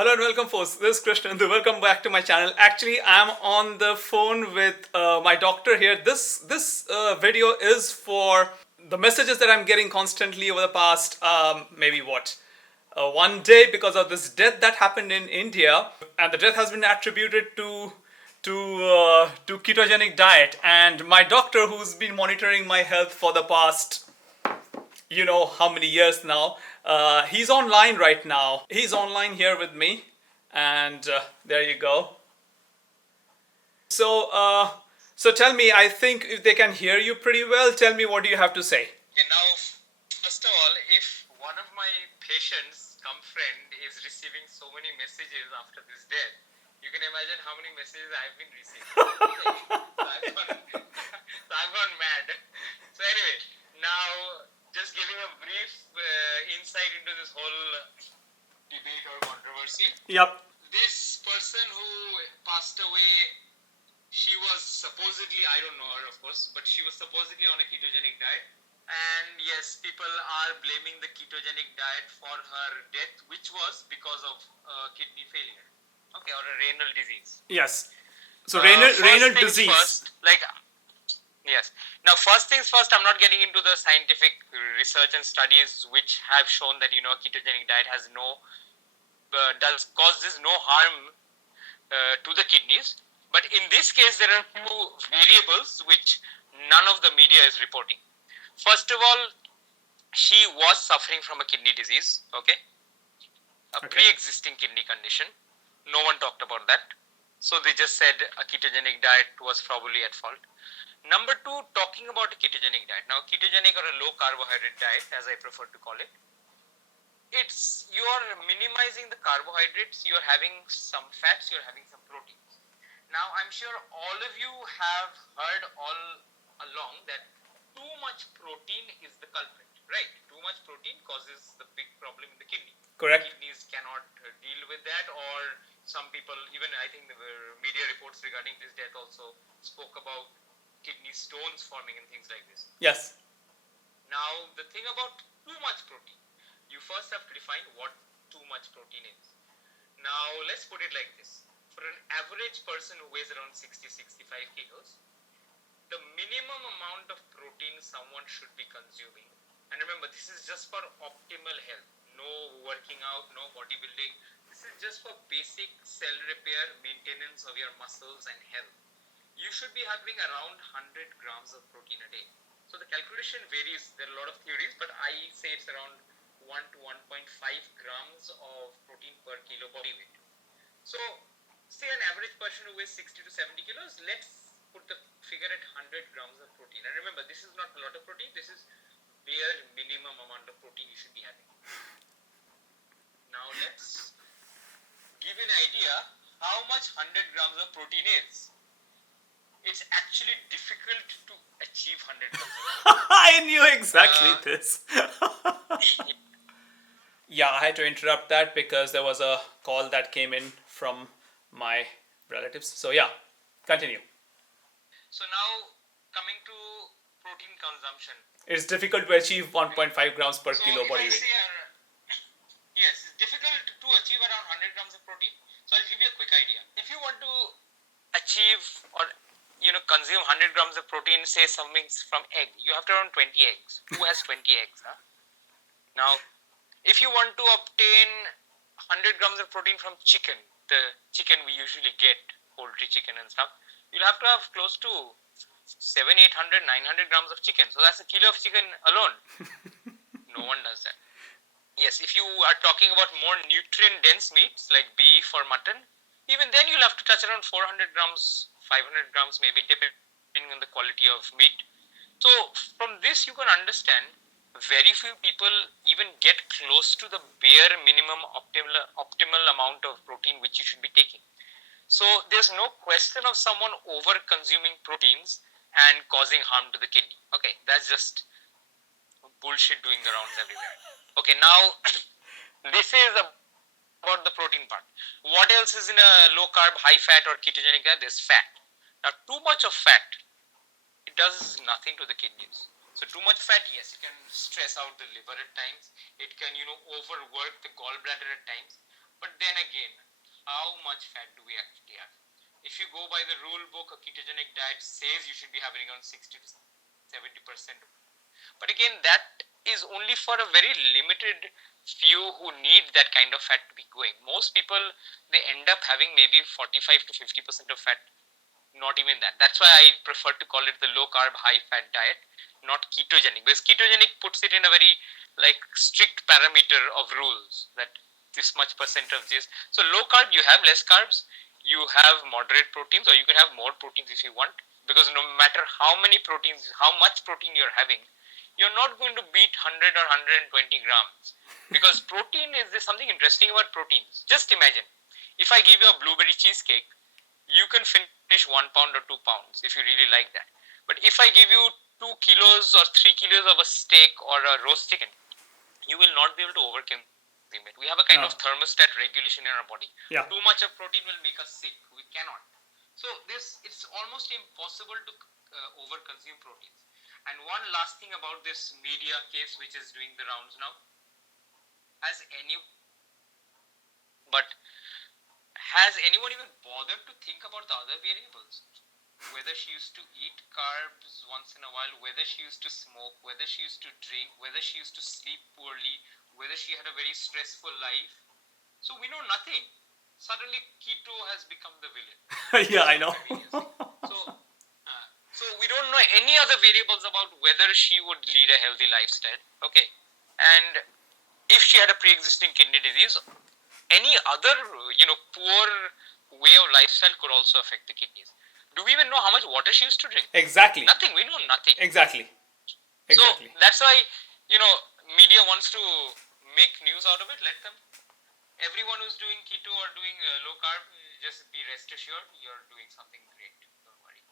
Hello and welcome, folks. This is Krishnendu. Welcome back to my channel. Actually, I'm on the phone with my doctor here. This video is for the messages that I'm getting constantly over the past maybe what 1 day because of this death that happened in India, and the death has been attributed to ketogenic diet. And my doctor, who's been monitoring my health for the past how many years now. He's online right now. He's online here with me, and there you go. So tell me. I think if they can hear you pretty well, tell me what do you have to say. Okay, now, first of all, if one of my patients, come friend, is receiving so many messages after this death, you can imagine how many messages I've been receiving. I've gone mad. So anyway, now just giving a brief insight into this whole debate or controversy. Yep. This person who passed away, she was supposedly, I don't know her of course, but she was supposedly on a ketogenic diet. And yes, people are blaming the ketogenic diet for her death, which was because of kidney failure. Okay, or a renal disease. Yes. So renal disease. First, yes. Now, first things first, I'm not getting into the scientific research and studies which have shown that a ketogenic diet has causes no harm to the kidneys. But in this case, there are two variables which none of the media is reporting. First of all, she was suffering from a kidney disease, a pre-existing kidney condition. No one talked about that. So they just said a ketogenic diet was probably at fault. Number two, talking about a ketogenic diet. Now, ketogenic or a low carbohydrate diet, as I prefer to call it, you are minimizing the carbohydrates, you are having some fats, you are having some proteins. Now, I'm sure all of you have heard all along that too much protein is the culprit, right? Too much protein causes the big problem in the kidney. Correct. Kidneys cannot deal with that, or some people, even I think the media reports regarding this death also spoke about kidney stones forming and things like this. Yes. Now, the thing about too much protein, you first have to define what too much protein is. Now, let's put it like this. For an average person who weighs around 60-65 kilos, the minimum amount of protein someone should be consuming, and remember, this is just for optimal health, no working out, no bodybuilding, this is just for basic cell repair, maintenance of your muscles and health. You should be having around 100 grams of protein a day. So the calculation varies, there are a lot of theories, but I say it's around 1 to 1.5 grams of protein per kilo body weight. So say an average person who weighs 60 to 70 kilos, let's put the figure at 100 grams of protein. And remember, this is not a lot of protein, this is bare minimum amount of protein you should be having. Now let's give an idea how much 100 grams of protein is. It's actually difficult to achieve 100 grams of protein. I knew exactly this. Yeah, I had to interrupt that because there was a call that came in from my relatives. So yeah, continue. So now, coming to protein consumption. It's difficult to achieve 1.5 grams per kilo body weight. Yes, it's difficult to achieve around 100 grams of protein. So I'll give you a quick idea. If you want to achieve or consume 100 grams of protein, say something from egg, you have to around 20 eggs. Who has 20 eggs? Huh? Now, if you want to obtain 100 grams of protein from chicken, the chicken we usually get, poultry chicken and stuff, you'll have to have close to 700, 800, 900 grams of chicken. So that's a kilo of chicken alone. No one does that. Yes, if you are talking about more nutrient-dense meats like beef or mutton, even then you'll have to touch around 400 grams, 500 grams maybe, depending on the quality of meat. So from this you can understand very few people even get close to the bare minimum optimal amount of protein which you should be taking. So there's no question of someone over consuming proteins and causing harm to the kidney. Okay, that's just bullshit doing the rounds everywhere. Okay, now this is about the protein part. What else is in a low carb, high fat or ketogenic diet? There's fat. Now too much of fat, it does nothing to the kidneys. So too much fat, yes, it can stress out the liver at times. It can, overwork the gallbladder at times. But then again, how much fat do we actually have? If you go by the rule book, a ketogenic diet says you should be having around 60 to 70%. But again, that is only for a very limited few who need that kind of fat to be going. Most people, they end up having maybe 45 to 50% of fat, not even that. That's why I prefer to call it the low carb, high fat diet, not ketogenic, because ketogenic puts it in a very like strict parameter of rules that this much percent of this. So low carb, you have less carbs, you have moderate proteins, or you can have more proteins if you want, because no matter how many proteins, how much protein you're having, you're not going to beat 100 or 120 grams, because protein is, there's something interesting about proteins. Just imagine, if I give you a blueberry cheesecake, you can finish 1 pound or 2 pounds if you really like that. But if I give you 2 kilos or 3 kilos of a steak or a roast chicken, you will not be able to overconsume it. We have a kind of thermostat regulation in our body. Yeah. Too much of protein will make us sick. We cannot. So it's almost impossible to overconsume proteins. And one last thing about this media case which is doing the rounds now, has anyone even bothered to think about the other variables? Whether she used to eat carbs once in a while, whether she used to smoke, whether she used to drink, whether she used to sleep poorly, whether she had a very stressful life. So we know nothing. Suddenly keto has become the villain. Yeah, I know. So we don't know any other variables about whether she would lead a healthy lifestyle. Okay. And if she had a pre-existing kidney disease, any other, poor way of lifestyle could also affect the kidneys. Do we even know how much water she used to drink? Exactly. Nothing. We know nothing. Exactly. So that's why, media wants to make news out of it. Let them. Everyone who's doing keto or doing low carb, just be rest assured you're doing something great. Don't worry.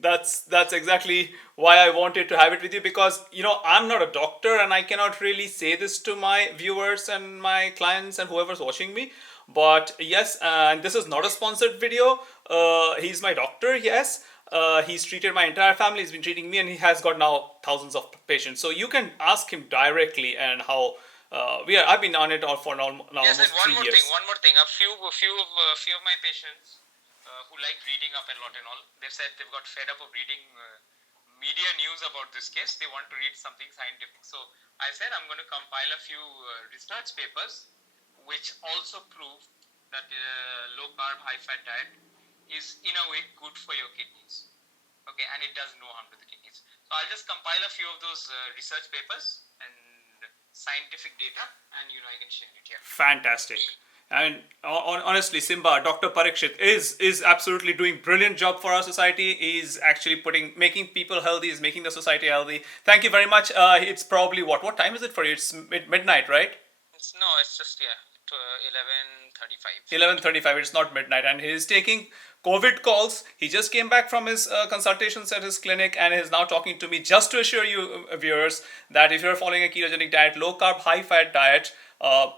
That's exactly why I wanted to have it with you, because I'm not a doctor and I cannot really say this to my viewers and my clients and whoever's watching me. But yes, and this is not a sponsored video. He's my doctor, yes. He's treated my entire family, he's been treating me, and he has got now thousands of patients. So you can ask him directly, and how I've been on it all for now Yes, almost and one 3 more years. thing. A few of my patients who like reading up a lot and all, they've said they've got fed up of reading media news about this case. They want to read something scientific. So I said I'm going to compile a few research papers which also prove that low carb, high fat diet is in a way good for your kidneys. Okay, and it does no harm to the kidneys. So I'll just compile a few of those research papers and scientific data, and I can share it here. Fantastic. And honestly, Simba, Dr. Parikshit is absolutely doing brilliant job for our society. He's actually making people healthy, is making the society healthy. Thank you very much. It's probably what time is it for you? It's midnight, right? It's just 11:35. 11:35. It's not midnight, and he's taking COVID calls. He just came back from his consultations at his clinic, and is now talking to me just to assure you, viewers, that if you're following a ketogenic diet, low carb, high fat diet,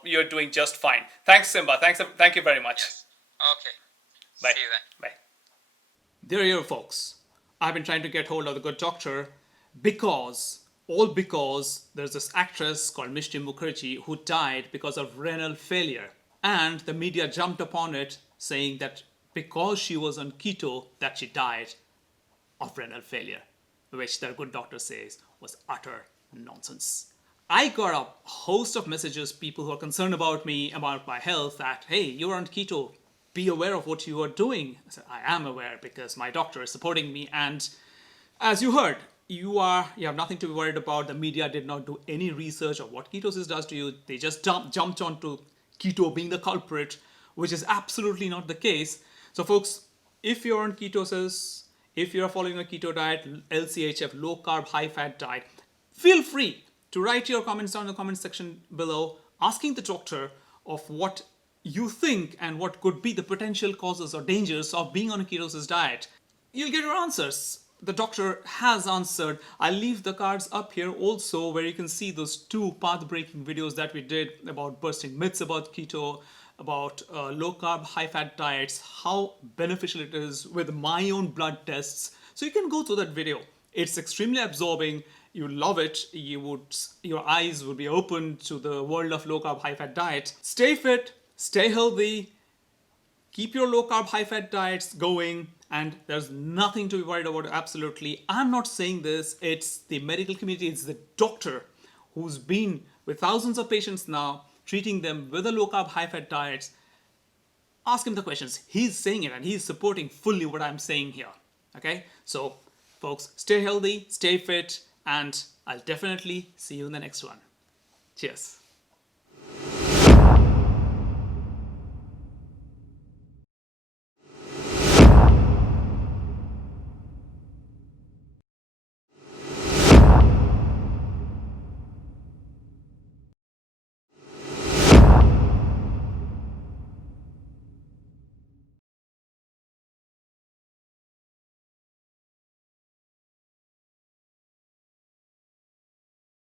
you're doing just fine. Thanks, Simba. Thank you very much. Yes. Okay. Bye. See you then. Bye. There you are, folks. I've been trying to get hold of the good doctor because there's this actress called Mishti Mukherjee who died because of renal failure. And the media jumped upon it, saying that because she was on keto, that she died of renal failure, which their good doctor says was utter nonsense. I got a host of messages, people who are concerned about me, about my health, that, hey, you're on keto, be aware of what you are doing. I said, I am aware because my doctor is supporting me. And as you heard, you have nothing to be worried about. The media did not do any research of what ketosis does to you. They just jumped onto keto being the culprit, which is absolutely not the case. So folks, if you're on ketosis, if you're following a keto diet, LCHF, low carb, high fat diet, feel free to write your comments down in the comment section below, asking the doctor of what you think and what could be the potential causes or dangers of being on a ketosis diet. You'll get your answers. The doctor has answered. I'll leave the cards up here also, where you can see those 2 path-breaking videos that we did about busting myths about keto, about low carb, high fat diets, how beneficial it is with my own blood tests. So you can go through that video. It's extremely absorbing. you love it. Your eyes would be open to the world of low carb, high fat diet. Stay fit, stay healthy, keep your low carb, high fat diets going, and there's nothing to be worried about. Absolutely. I'm not saying this, it's the medical community, it's the doctor who's been with thousands of patients now, treating them with a low carb, high fat diets. Ask him the questions. He's saying it and he's supporting fully what I'm saying here. Okay? So, folks, stay healthy, stay fit, and I'll definitely see you in the next one. Cheers.